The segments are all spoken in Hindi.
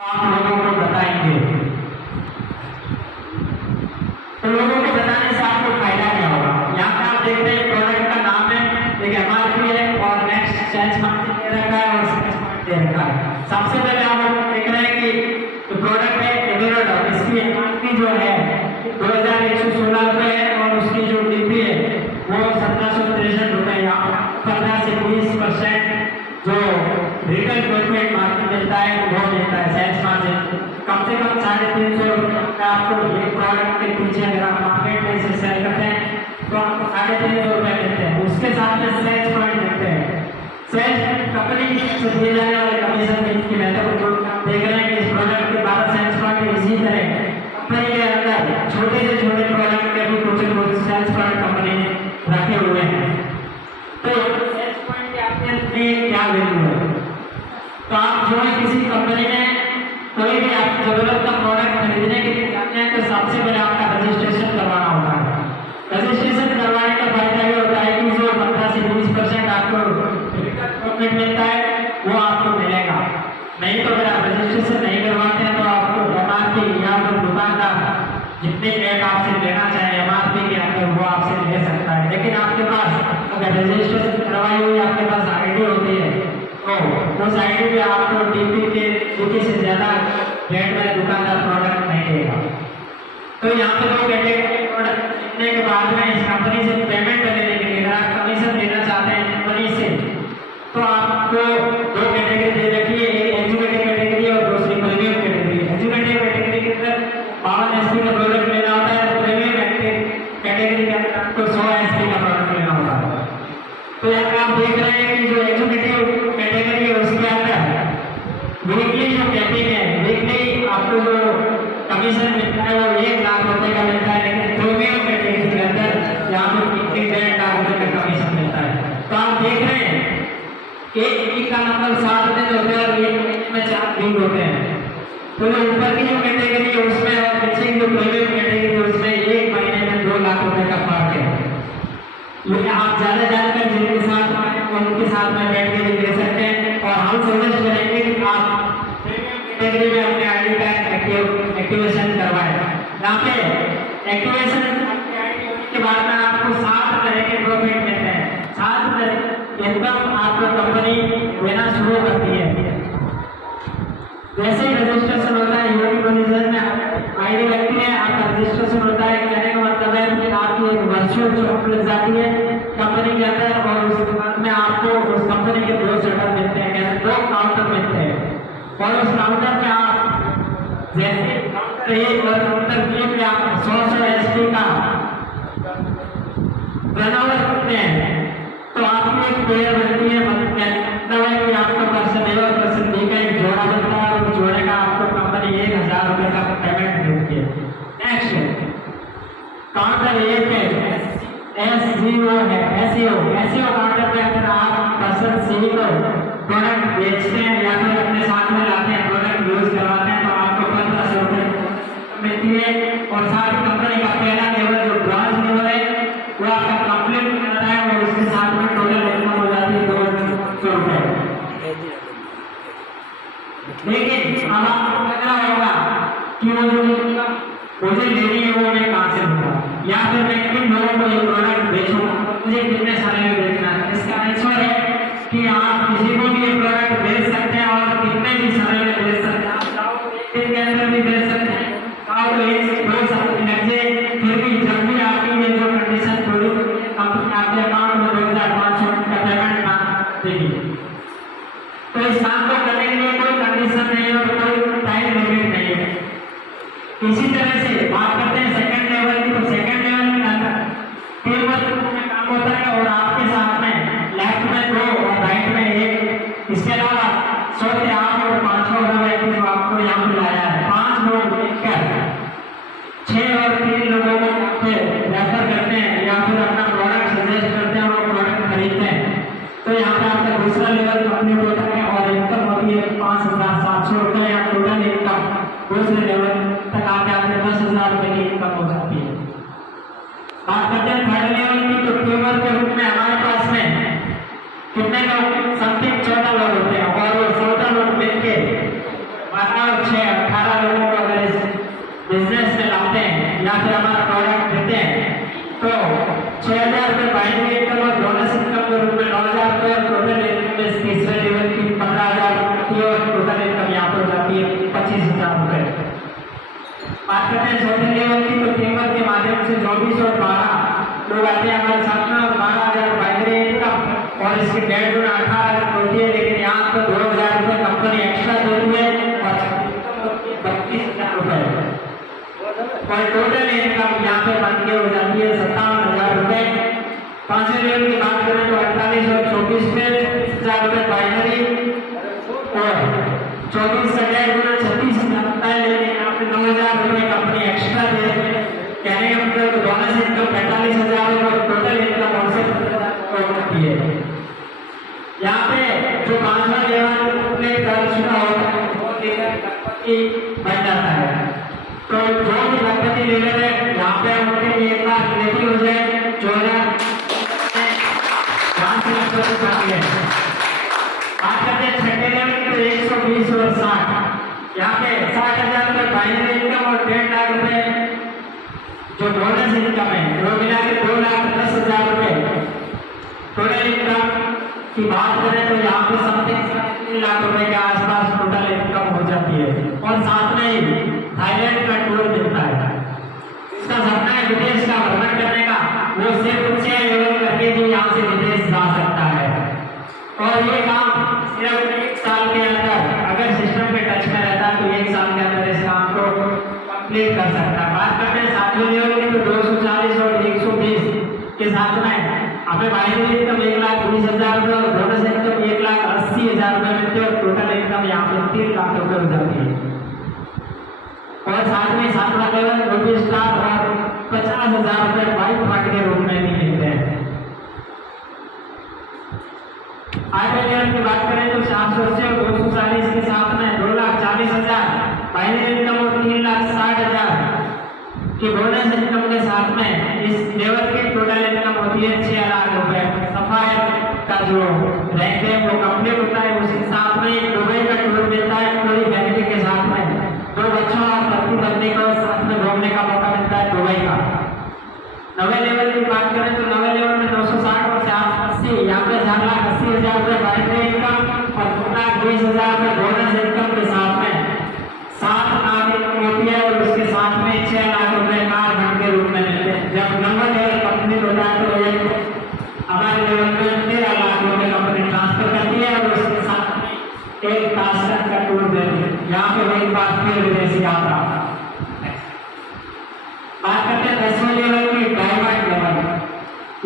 आप लोगों को बताएंगे। तो लोगों को बताने से आपको फायदा क्या होगा? यहाँ पे आप देख रहे हैं प्रोडक्ट का नाम है, एक एमआरपी है और नेक्स्ट सेल्स मार्जिन दे रखा है और सेल्स पॉइंट दे रखा है। सबसे पहले आप देख रहे हैं कि प्रोडक्ट है एमिरोडॉन, इसकी एमआरपी जो है 2116 रुपए है और उसकी जो डीपी है वो 1763 रुपए। यहाँ 15 से 20% जो रिटेल प्रॉफिट मार्जिन मिलता है वो मिलता है। सेल्स मार्जिन कम से कम 350 रुपये का आपको एक प्रोडक्ट के पीछे अगर आप मार्केट में इसे सेल करते हैं तो आपको 350 रुपये मिलते हैं। उसके साथ में सेल्स पॉइंट मिलते हैं। सेल्स कंपनी की तरफ से दिए जाने वाले कमीशन की मेथड को देख रहे हैं कि इस प्रोडक्ट के 12 सेल्स पॉइंट। इसी तरह कंपनी के अंदर छोटे से छोटे प्रोडक्ट के भी कुछ सेल्स पॉइंट कंपनी ने रखे हुए हैं। तो सेल्स पॉइंट के आपके क्या वैल्यू है? तो आप जो है किसी कंपनी में कोई भी आपकी जरूरत का प्रोडक्ट खरीदने के लिए जाते हैं तो सबसे पहले आपका रजिस्ट्रेशन करवाना होता है। रजिस्ट्रेशन करवाने का फायदा ये होता है कि जो 15 से 20% आपको प्रॉफिट मिलता है वो आपको मिलेगा। नहीं तो अगर आप रजिस्ट्रेशन नहीं करवाते हैं तो आपको एमआरपी या तो दुकानदार जितने रेट आपसे लेना चाहे एमआरपी के अंदर वो आपसे ले सकता है। लेकिन आपके पास अगर रजिस्ट्रेशन करवाई हुई आपके पास आईडी होती है तो उस आईडी पे आपको डीपी से ज्यादा रेट में दुकानदार प्रोडक्ट नहीं देगा। तो यहाँ पे दो कैटेगरी प्रोडक्ट खरीदने के बाद में इस कंपनी से पेमेंट लेने के लिए अगर आप कमीशन लेना चाहते हैं कंपनी से तो आपको दो कैटेगरी दे रखी है, एक एजुकेटिव कैटेगरी और दूसरी प्रीमियम कैटेगरी। एजुकेटिव कैटेगरी के अंदर 52 एसपी का प्रोडक्ट लेना होता है और प्रीमियम कैटेगरी के अंदर आपको 100 एसपी का प्रोडक्ट लेना होता है। तो यहाँ आप देख रहे हैं कि जो एजुकेटिव कैटेगरी है उसके अंदर वीकली जो कैपिंग है, वीकली आपको जो कमीशन मिलता है वो 1 लाख रुपए का मिलता है। लेकिन प्रीमियम कैटेगरी के अंदर यहाँ पे वीकली 1.5 लाख रुपए का कमीशन मिलता है। तो आप देख रहे हैं एक वीक का मतलब 7 दिन होते हैं और एक महीने में 4 वीक होते हैं। तो जो ऊपर की जो कैटेगरी है उसमें और नीचे की जो प्रीमियम कैटेगरी है उसमें एक महीने में 2 लाख रुपए का फर्क है। लेकिन आप ज्यादा जानकर जिनके साथ उनके साथ में बैठ के दे सकते हैं और हम सजेस्ट करेंगे कि आप कैटेगरी में अपने आईडी का एक्टिवेशन करवाएं। यहाँ पे एक्टिवेशन के बाद में आपको 7 तरह के प्रॉफिट मिलते हैं। 7 तरह इनकम आपको कंपनी देना शुरू करती है। जैसे ही रजिस्ट्रेशन होता है यूनिक पोजीशन में आईडी लगती है, आपका रजिस्ट्रेशन होता है। कहने का मतलब है कि आपकी एक वर्चुअल शॉप लग जाती है कंपनी के अंदर और उसके बाद में आपको उस कंपनी के 2 शटर मिलते हैं, कहते 2 काउंटर मिलते हैं और उस काउंटर में आप जैसे काउंटर 1 और काउंटर 3 में आप 100 एसपी का टर्नओवर करते हैं तो आपकी एक पेयर बनती है। मतलब है कि आपका पर्सन ए और पर्सन बी का एक जोड़ा बनता है और जोड़े का आपको कंपनी 1000 रुपए का पेमेंट देती है। नेक्स्ट काउंटर 1 पे एसईओ है, एसईओ काउंटर पे अगर आप पर्सन सी को प्रोडक्ट बेचते हैं या फिर अपने साथ में लाते हैं प्रोडक्ट यूज करवाते हैं तो आपको 1500 रुपए मिलती है। और साथ ही कंपनी का पहला लेवल जो ब्रॉन्ज लेवल है वो आपका कंप्लीट करता है और उसके साथ में टोटल इनकम हो जाती है 200 रुपए। लेकिन अब आपको पता होगा कि वो जो मुझे लेनी है वो मैं कहाँ से लूंगा या फिर मैं किन लोगों को ये प्रोडक्ट बेचूंगा, मुझे कितने समय में बेचना है। इसका आंसर है कि आप किसी को भी ये प्रोडक्ट बेच सकते हैं और कितने भी समय में बेच सकते हैं। आप चाहो एक दिन के अंदर भी बेच सकते हैं, चाहो तो 1 से 2 साल लग जाए। फिर भी जब भी आपकी ये जो कंडीशन थोड़ी कंपनी आपके अकाउंट में 2500 का पेमेंट ना देगी। तो इस काम को करने के लिए कोई कंडीशन नहीं है और कोई टाइम लिमिट नहीं है। इसी तरह से बात करते हैं सेकंड लेवल की। तो सेकंड लेवल के अंदर टीम वर्क में काम होता है और आपके साथ में लेफ्ट में 2 और राइट में 1। इसके अलावा 100 से 8 और 5 व्यक्ति जो आपको यहाँ पे लाया है 5 लोग मिलकर 6 और 3 लोगों को यहाँ पे रेफर करते हैं या फिर अपना प्रोडक्ट सजेस्ट करते हैं और वो प्रोडक्ट खरीदते हैं। तो यहाँ पे आपका दूसरा लेवल कंप्लीट होता है और इनकम होती है 5700 रुपये या टोटल इनकम दूसरे लेवल तक आके आपके 10,000 रुपए की इनकम हो जाती है। बात करते हैं थर्ड लेवल की। तो टीमर के रूप में हमारे पास में कितने लोग? समथिंग 14 लोग होते हैं और वो 14 लोग मिलके 12 और 6 बिजनेस में लाते हैं या फिर हमारा प्रोडक्ट देते हैं तो 6,000 रुपये बाइनरी इनकम और बोनस इनकम के रूप में 9,000 रुपये, टोटल इनकम में तीसरे लेवल की 15,000 रुपये और टोटल इनकम यहाँ पर हो जाती है 25,000 रुपये। बात करते हैं चौथे लेवल की, तो टीमवर्क के माध्यम से 24 और 12 लोग आते हैं हमारे साथ में और 12,000 बाइनरी इनकम और इसके 1.5 गुना 18,000 होती है, लेकिन यहाँ पर 2,000 रुपये कंपनी एक्स्ट्रा देती है और 32,000 रुपये और टोटल इनकम यहाँ पे बन के हो जाती है 57,000 रुपये। पांचवें लेवल की बात करें तो 48 और 24 में 30,000 रुपये बाइनरी और 24 का 1.5 गुना 36,000 होता है, लेकिन यहाँ पे 9,000 रुपये कंपनी एक्स्ट्रा दे रही है। कहने का मतलब बोनस इनकम 45,000 और टोटल इनकम 69,000 होती है। यहाँ पे जो पांचवा लेवल में कर चुका होता है वो लेकर कंपनी बन जाता है। तो जो भी लखपति लेवल है यहाँ पे उनके लिए एक बार क्लियरिटी हो जाए 4,000 है। बात करते हैं छठे लेवल की, तो 120 और 60 यहाँ पे 60,000 रुपये बाइनरी इनकम और 1.5 लाख रुपये जो बोनस इनकम है, वो मिला के 2,10,000 रुपये। टोटल इनकम की बात करें तो यहाँ पे समथिंग 3 लाख रुपए के आसपास टोटल इनकम हो जाती है और साथ में ही थाईलैंड का टूर मिलता है। इसका सपना है विदेश का भ्रमण करने का, वो सिर्फ 6 लेवल करके भी यहाँ से विदेश जा सकता है और ये काम सिर्फ 1 साल के अंदर अगर सिस्टम के टच में रहता है तो 1 साल के अंदर इस काम को कंप्लीट कर सकता है। बात करते हैं 7वें लेवल की, तो 240 और 120 के साथ में हमें बाइनरी इनकम 1,20,000 रुपये और बोनस इनकम 1,80,000 रुपये मिलते हैं और टोटल इनकम यहाँ पे 3 लाख रुपये हो जाती है। और साथ में 7वां लेवल रूपी स्टार और 50,000 रुपये बाइक फंड के रूप में भी मिलते हैं। 8वें लेवल की बात करें तो 780 और 240 के साथ में 2,40,000 बाइनरी इनकम और 3,60,000 कि बोनस इनकम के साथ में इस लेवल की टोटल इनकम होती है 6 लाख रुपए। सफायर का जो रैंक है वो कंप्लीट होता है, उसके साथ में दुबई का टूर मिलता है पूरी फैमिली के साथ में, 2 बच्चों और पत्नी बंदे को साथ में घूमने का मौका मिलता है दुबई का। 9वें लेवल की बात करें तो 9वें लेवल में 260 और 480 यहाँ पे 4,80,000 रुपये बाइनरी इनकम और 2,20,000 रुपये बोनस इनकम के साथ में 7 लाख इनकम होती है और उसके साथ में 6 लाख रुपए कार फंड के रूप में मिलते हैं। जब नंबर लेवल कंप्लीट होता है तो हमारे लेवल में 13 लाख रुपए कंपनी ट्रांसफर करती है और उसके साथ में एक टास्क का टूर देती है। यहाँ पे एक बार फिर विदेशी यात्रा। बात करते हैं 10वें लेवल की, डायमंड लेवल।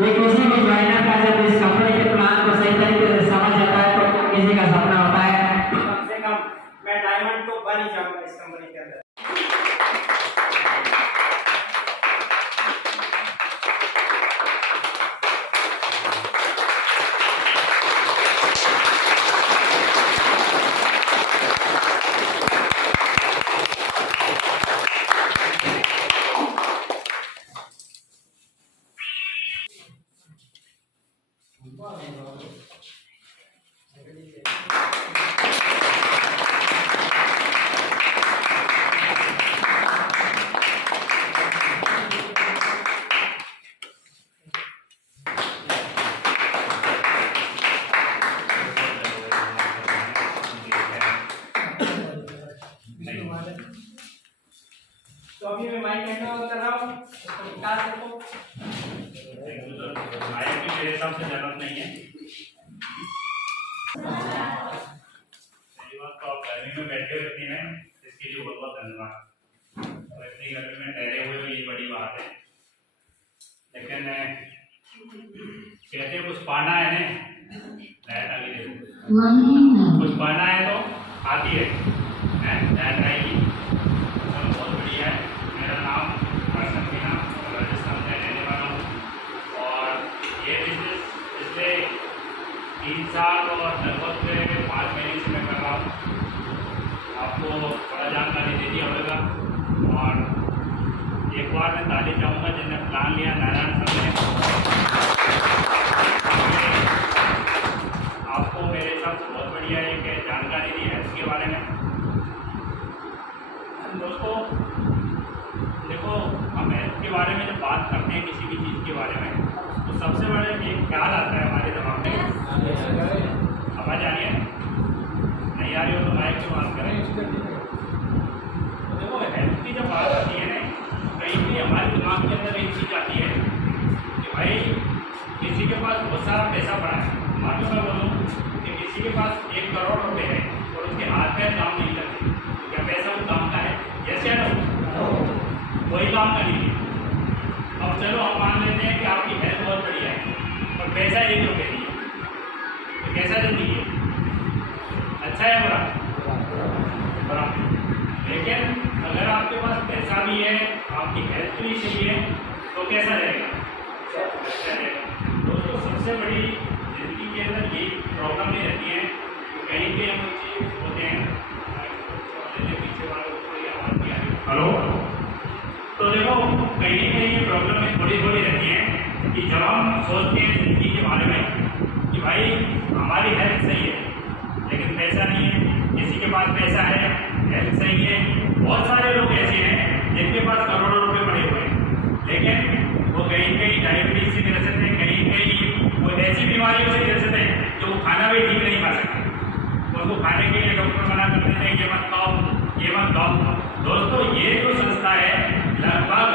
ये किसी भी ज्वाइनर का जब इस कंपनी के प्लान को सही तरीके से समझ जाता है तो किसी का सपना होता है कम से कम मैं डायमंड तो बन ही जाऊंगा इस कंपनी के अंदर। तो अभी मैं माइक हैंड ओवर कर रहा हूँ, इसको निकाल सकता हूँ। माइक की मेरे हिसाब से जरूरत नहीं है। पहली बात तो आप गर्मी में बैठे हुए थे ना, इसके लिए बहुत बहुत धन्यवाद। और इतनी गर्मी में ठहरे हुए हो ये बड़ी बात है। लेकिन कहते हैं कुछ पाना है ना, लाइट आ गई देखो, कुछ पाना है तो आती है, लाइट आएगी। बहुत बढ़िया है। मेरा नाम हर्षद मीना, राजस्थान में रहने वाला हूँ और ये बिजनेस पिछले 3 साल और लगभग 5 महीने से मैं कर रहा हूँ। आपको थोड़ा जानकारी दे दिया होगा और एक बार मैं ताली चाहूँगा जिन्होंने प्लान लिया नारायण सर ने। आपको मेरे हिसाब से बहुत बढ़िया एक जानकारी दी है इसके बारे में। दोस्तों देखो, हम हेल्थ के बारे में जब बात करते हैं किसी भी चीज़ के बारे में, तो सबसे बड़ा एक ख्याल आता है हमारे दिमाग में। आवाज़ आ रही है? नहीं आ रही हो तो माइक से बात करें। तो देखो, हेल्थ की जब बात आती है ना, कहीं भी हमारे दिमाग के अंदर एक चीज़ आती है कि भाई किसी के पास बहुत सारा पैसा पड़ा है। मानो मैं बोलूँ कि किसी के पास 1 करोड़ रुपए है और उसके हाथ पैर काम नहीं करते, तो क्या पैसा वो काम का है? यस या नो? कोई काम का नहीं है। अब चलो हम मान लेते हैं कि आपकी हेल्थ बहुत बढ़िया है और पैसा 1 रुपये नहीं है, तो कैसा जिंदगी है? अच्छा है बुरा? बुरा। लेकिन अगर आपके पास पैसा भी है, आपकी हेल्थ भी सही है, तो कैसा रहेगा? अच्छा रहेगा। दोस्तों, सबसे बड़ी जिंदगी के अंदर ये प्रॉब्लम नहीं रहती है, कहीं भी हम बच्चे होते हैं, पीछे वालों को ये आवाज़ नहीं आ रही। हेलो? तो देखो, कहीं ये प्रॉब्लम थोड़ी थोड़ी रहती है कि जब हम सोचते हैं जिंदगी के बारे में कि भाई हमारी हेल्थ सही है लेकिन पैसा नहीं है, किसी के पास पैसा है, हेल्थ सही है। बहुत सारे लोग ऐसे हैं जिनके पास करोड़ों रुपए पड़े हुए हैं, लेकिन वो कहीं कहीं डायबिटीज से ग्रसित है, कहीं कहीं वो ऐसी बीमारियों से ग्रसित है जो वो खाना भी ठीक नहीं खा सकते। उनको खाने के लिए डॉक्टर मना कर देते हैं, ये मत खाओ, ये मत खाओ। दोस्तों, ये जो संस्था है लगभग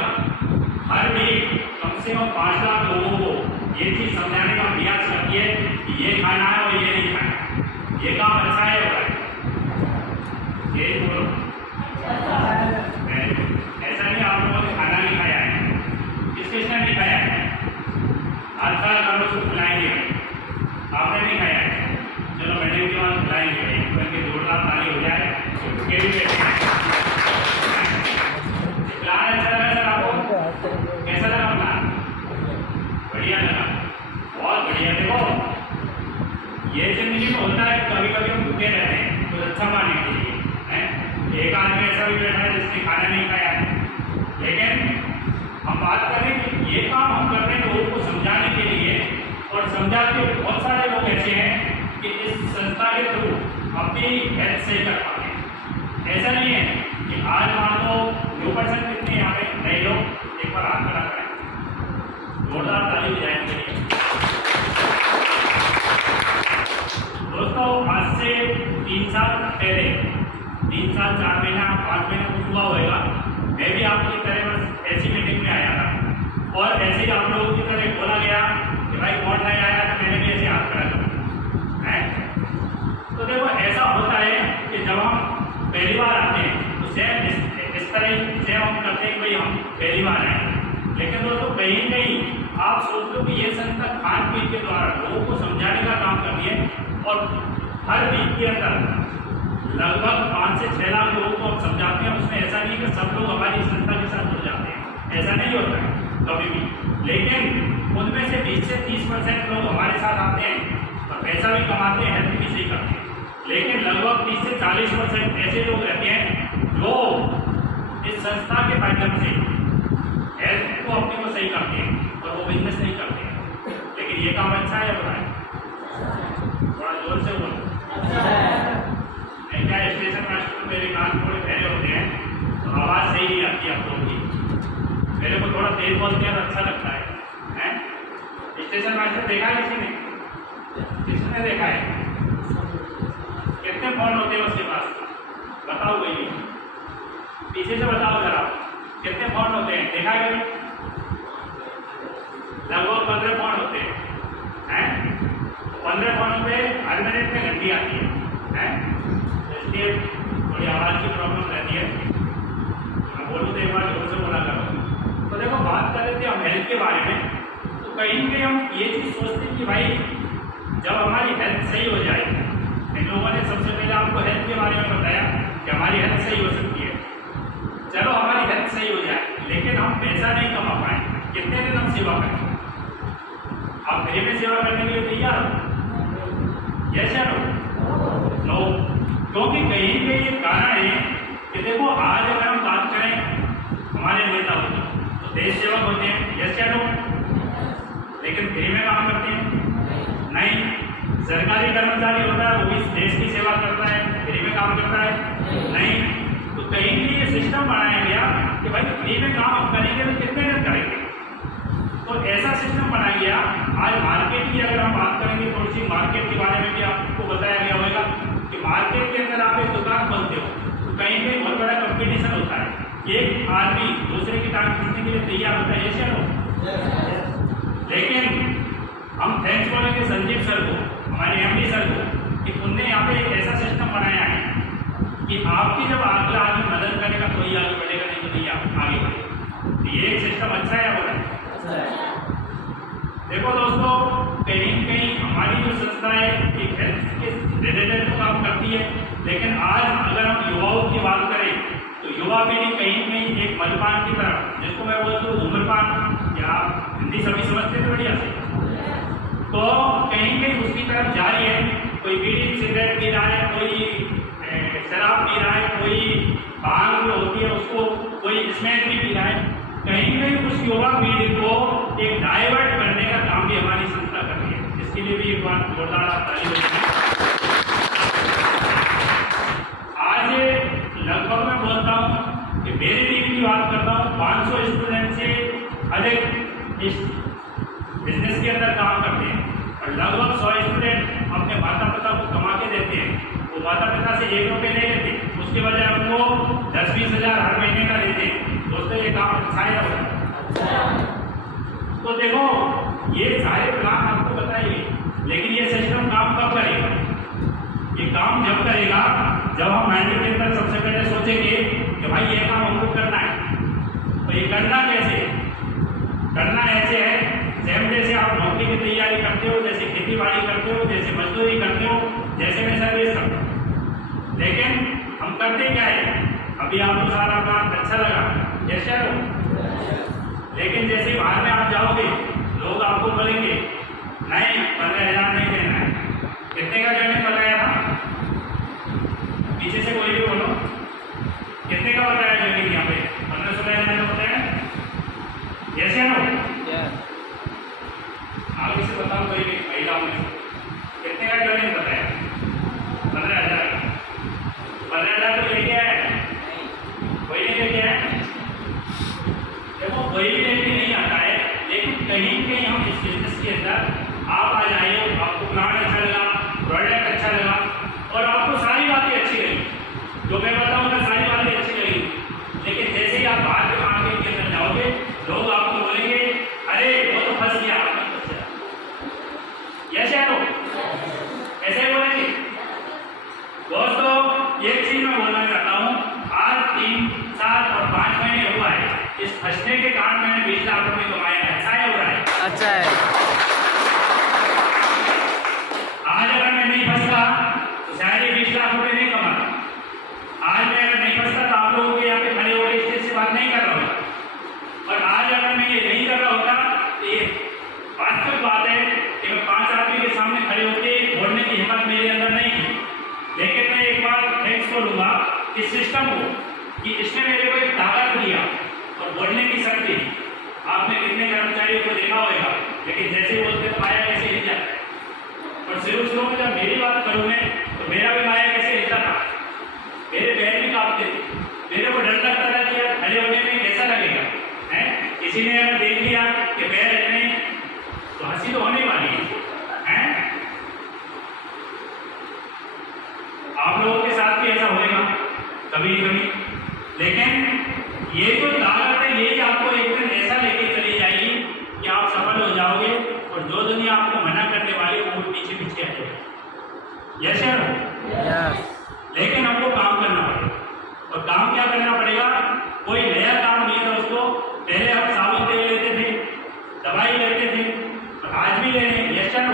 हर वीक कम से कम 5 लाख लोगों को ये चीज़ समझाने का प्रयास करती है कि ये खाना है और ये नहीं खाना, ये काम अच्छा है बुरा है। ये बोलो, ऐसा नहीं आप लोगों ने खाना नहीं खाया है, किसने नहीं खाया है? आज साल हम लोग को खिलाएंगे, आपने नहीं खाया है, चलो मैडम के बाद खिलाएंगे, बल्कि जोरदार ताली हो जाए उसके लिए। प्लान अच्छा लगा सर आपको? कैसा लगा प्लान? बढ़िया लगा, बहुत बढ़िया। देखो, ये जिंदगी में होता है, कभी कभी हम भूखे रहते हैं तो अच्छा पाने के लिए है। एक आदमी ऐसा भी बैठा है जिसने खाना नहीं खाया है, लेकिन हम बात करें कि ये काम हम करते हैं लोगों को समझाने के लिए, और समझा के बहुत सारे लोग ऐसे हैं कि इस संस्था के थ्रू अपनी हेल्थ सही कर पाते हैं। ऐसा नहीं है कि आज मान लो 2% कितने यहाँ पे नए लोग, एक बार हाथ खड़ा करें, जोरदार ताली बजाएंगे। दोस्तों, आज से 3 साल पहले, 3 साल 4 महीना 5 महीना कुछ हुआ होगा, मैं भी आपकी तरह बस ऐसी मीटिंग में आया था और ऐसे ही आप लोगों की तरह बोला गया कि भाई कौन नहीं आया, तो मैंने भी ऐसे हाथ खड़ा करा है। तो देखो, ऐसा होता है कि जब हम पहली बार आते हैं तो सेम इस तरह से हम करते हैं कि भाई हम पहली बार आए। लेकिन दोस्तों, कहीं कहीं आप सोच लो कि ये संस्था खान पीन के द्वारा लोगों को समझाने का काम करती है, और हर वीक के अंदर लगभग 5 से 6 लाख लोगों को हम समझाते हैं। उसमें ऐसा नहीं कि सब लोग हमारी संस्था के साथ जुड़ जाते हैं, ऐसा नहीं होता है कभी भी, लेकिन उनमें से 20 से 30% लोग हमारे साथ आते हैं और पैसा भी कमाते हैं, हेल्थ भी सही करते हैं। लेकिन लगभग 30 से 40% ऐसे लोग रहते हैं जो इस संस्था के माध्यम से हेल्थ को अपने को सही करते हैं और वो बिजनेस नहीं करते हैं। लेकिन ये काम अच्छा है बुरा है? थोड़ा जोर से बोलो। क्या स्टेशन मास्टर मेरे कान थोड़े पहले होते हैं तो आवाज़ सही नहीं आती आप लोगों की। मेरे को थोड़ा तेज बोलते हैं तो अच्छा लगता है? स्टेशन मास्टर देखा है किसी ने? किसने देखा है? कितने फोन होते हैं उसके पास? बताओ भाई, पीछे से बताओ जरा, कितने फोन होते हैं? देखा है कभी? लगभग 15 फोन होते हैं। 15 फोनों पे हर मिनट में घंटी आती है, इसलिए थोड़ी आवाज़ की प्रॉब्लम रहती है। मैं बोलूँ तो एक बार जोर से बोला करो। तो देखो, बात कर रहे थे हम हेल्थ के बारे में, तो कहीं पे हम ये चीज़ सोचते हैं कि भाई जब हमारी हेल्थ सही हो जाए, इन लोगों ने सबसे पहले आपको हेल्थ के बारे में बताया कि हमारी हेल्थ सही हो सकती है। चलो, हमारी हेल्थ सही हो जाए, लेकिन हम पैसा नहीं कमा पाए, कितने दिन हम सेवा करें? आप फ्री में सेवा करने के लिए तैयार हो? यस या नो? क्योंकि कहीं पे ये कारण है कि देखो, आज अगर हम बात करें हमारे नेता होते तो देश सेवक होते हैं, यस या नो? लेकिन फ्री में काम करते हैं? नहीं। सरकारी कर्मचारी होता है, वो भी देश की सेवा करता है, फ्री में काम करता है? नहीं। तो कहीं भी ये सिस्टम बनाया गया कि कि भाई फ्री में काम हम करेंगे तो कितने दिन करेंगे। तो ऐसा सिस्टम बनाया गया। आज मार्केट की अगर हम बात करेंगे, थोड़ी सी मार्केट के बारे में भी आपको बताया गया होगा कि मार्केट के अंदर आप एक दुकान खोलते हो तो कहीं कहीं बहुत बड़ा कंपटीशन होता है। एक आदमी दूसरे की टांग खींचने के लिए तैयार होता है, ऐसे हो। लेकिन हम थैंक्स बोलेंगे संजीव सर को, हमारे एमडी सर को, कि उनने यहाँ पे एक ऐसा सिस्टम बनाया है कि आपकी जब अगला आदमी मदद करेगा तो ही आगे बढ़ेगा, नहीं तो नहीं आगे बढ़ेगा। तो ये एक सिस्टम अच्छा है या बुरा है? देखो दोस्तों, कहीं कहीं हमारी जो संस्था है एक हेल्थ के रिलेटेड तो काम करती है, लेकिन आज अगर हम युवाओं की बात करें तो युवा पीढ़ी कहीं कहीं एक मद्यपान की तरफ, जिसको मैं बोलता हूँ धूम्रपान, या हिंदी सभी समझते थे बढ़िया से, तो कहीं कहीं उसकी तरफ जा रही है। कोई बीड़ी सिगरेट पी रहा है, कोई शराब पी रहा है, कोई भांग जो होती है उसको, कोई स्मैक भी पी रहा है। कहीं कहीं उस युवा पीढ़ी को एक डाइवर्ट करने का काम भी हमारी संस्था कर रही है। इसके लिए भी एक बार जोरदार आप ताली बजाएं। आज लगभग मैं बोलता हूँ कि मेरी टीम की बात करता हूँ, 500 स्टूडेंट से अधिक इस बिजनेस के अंदर काम करते हैं और लगभग 100 स्टूडेंट अपने माता पिता को कमा के देते हैं। वो माता पिता से 1 रुपये ले लेते, उसके बजाय उनको 10-20 हज़ार हर महीने का देते हैं। दोस्तों ये काम अच्छा है ना? तो देखो ये सारे प्लान आपको बताइए, लेकिन ये सिस्टम काम कब करेगा? ये काम जब करेगा जब हम माइंड के अंदर सबसे पहले सोचेंगे कि भाई ये काम हमको करना है। तो ये करना कैसे? करना ऐसे है सेम जैसे आप नौकरी की तैयारी करते हो, जैसे खेती बाड़ी करते हो, जैसे मजदूरी करते हो, जैसे मैं सर्विस करता हूँ। लेकिन हम करते क्या है? अभी आपको सारा काम अच्छा लगा, जैसे हो, लेकिन जैसे बाहर में आप जाओगे लोग आपको बोलेंगे नहीं 15,000 नहीं देना है। कितने का जमीन बताया था? पीछे से कोई भी बोलो, कितने का बताया जमीन? यहाँ पे 15-16,000 का बताया, जैसे हो। आगे से बताओ कोई भी महिलाओं में कितने का जमीन बताया? 15,000। 15,000 तो लेके आया, कोई नहीं लेके आया। देखो कोई भी लेके नहीं आता है, लेकिन कहीं कहीं हम इस बिजनेस के अंदर आप आ जाइए, आपको प्लान अच्छा लगा, प्रोडक्ट अच्छा लगा और आपको सारी बातें अच्छी लगी, जो मैं बताऊँगा सारी बातें अच्छी लगी, लेकिन जैसे ही आप बाहर के मार्केट के अंदर जाओगे लोग आपको बोलेंगे अरे वो तो फंस गया, ऐसे ही बोलेंगे। दोस्तों एक चीज मैं बोलना चाहता हूँ, आज 3, 7 और 5 महीने हुआ है, इस फंसने के कारण मैंने 20 लाख रुपए कमाए हैं। अच्छा है हो रहा है? अच्छा है। आज अगर मैं नहीं फंसता तो शायद ये 20 लाख रुपए नहीं कमाता। आज मैं अगर नहीं फंसता तो आप लोगों के यहाँ पे खड़े होकर स्टेज से बात नहीं कर रहा होता। और आज अगर मैं ये नहीं कर रहा होता तो ये वास्तविक बात है कि मैं 5 आदमी के सामने खड़े होकर बोलने की हिम्मत मेरे अंदर नहीं थी। लेकिन मैं एक बार थैंक्स करूँगा इस सिस्टम को कि इसने मेरे को एक ताकत दिया और बोलने की शक्ति। आपने कितने कर्मचारियों को देखा होगा, लेकिन जैसे ही बोलते पाया कैसे हिल जाता है। और शुरू में जब मेरी बात करूँ मैं तो मेरा भी पाया कैसे हिलता था, मेरे पैर भी कांपते थे, मेरे को डर लगता था कि यार खड़े होने में कैसा लगेगा है। किसी ने अगर देख लिया कि पैर हिलने तो हंसी तो होने वाली है। आप लोगों के साथ भी ऐसा होगा कभी कभी, लेकिन ये जो ताकत है यही आपको एक दिन ऐसा लेके चली जाएगी कि आप सफल हो जाओगे और जो दुनिया आपको मना करने वाली वो पीछे पीछे आ जाएगी। Yes sir? लेकिन हमको काम करना पड़ेगा। और काम क्या करना पड़ेगा? कोई नया काम नहीं है दोस्तों। पहले आप साबुन तेल लेते थे, दवाई लेते थे और आज भी ले रहे हैं। Yes sir?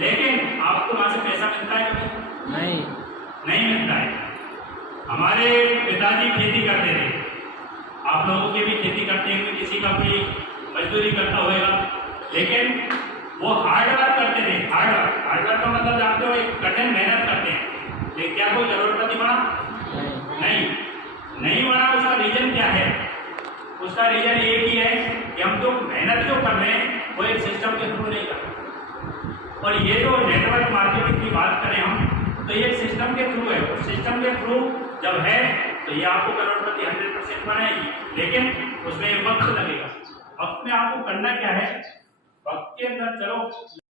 लेकिन आपको वहां से पैसा मिलता है? नहीं मिलता है। हमारे पिताजी खेती करते थे, आप लोगों के भी खेती करते हैं, किसी का कोई मजदूरी करता होगा, लेकिन वो हार्ड वर्क करते थे। हार्ड वर्क का मतलब जानते हो, एक कठिन मेहनत करते हैं। लेकिन क्या कोई करोड़पति बना? नहीं बना। उसका रीजन क्या है? उसका रीजन एक ही है कि हम जो मेहनत जो कर रहे हैं वो एक सिस्टम के थ्रू नहीं कर रहे। और ये जो नेटवर्क मार्केटिंग की बात करें हम, तो ये सिस्टम के थ्रू है। सिस्टम के थ्रू जब है तो ये आपको करोड़पति 100% बनाएगी, लेकिन उसमें वक्त लगेगा। वक्त में आपको करना क्या है, वक्त के अंदर चलो